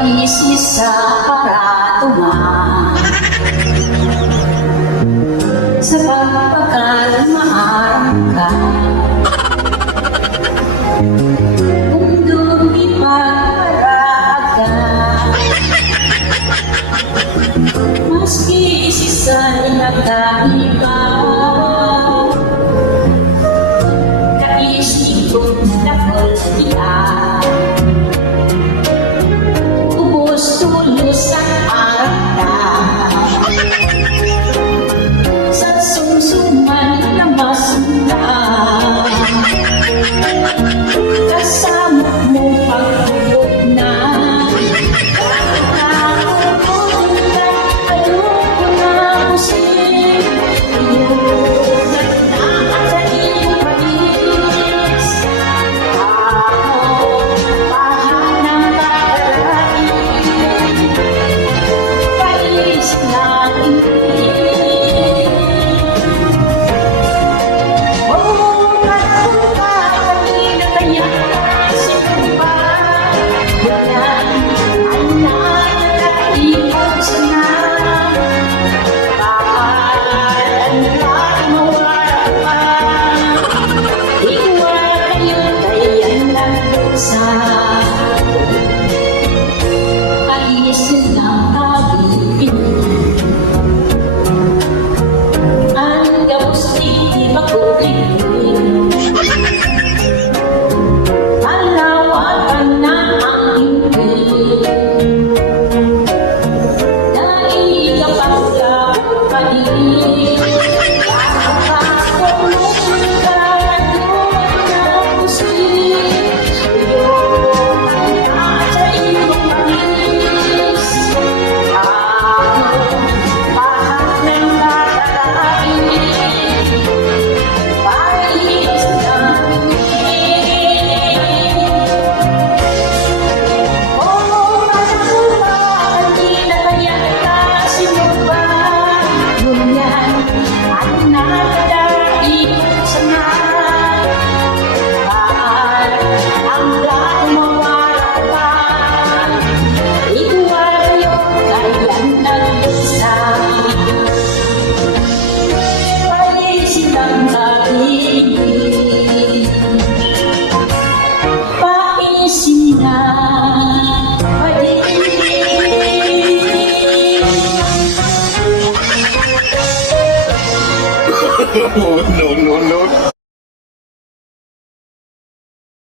paisisa para tumahan sa pagpagkalmaan ka. Mundong ipagparaga, maski isisa'y nagkaiba. Naisip ko'y nakaltiyan, ubos tulos ang aragdan, sa sumsuman na masundan. Kasama mo pagtulog na, kakakukunan, ayoko na pusin. Ayoko na sa iyong palis. Ako, pahan ng kakarain, pais ng init. Oh, katakot ka, kanina kaya sinumpa. Ganyan, ay nakakaiwan sana. Bakalan ka, mawala pa. Iwa kayo, kaya nagdusa. Ayos lang pag-ibig. Ang gabos di makulit. Alawakan na ang ibig. Dahil kapag pag-ibig, kakakulong ka doon na pusing. Ayoko na sa iyong palis. Ako, pahan ng kakarain, pais ng init. Oh, katakot ka, kanina kaya kita sinumpa. Ngunyan, ang nakakaiwan sana. Bakal ang lahat mawala pa. Iwa kayo, kaya nagdusa. Paisin ang pag-ibig, paisin na pag-ibig. Oh, no, no, no.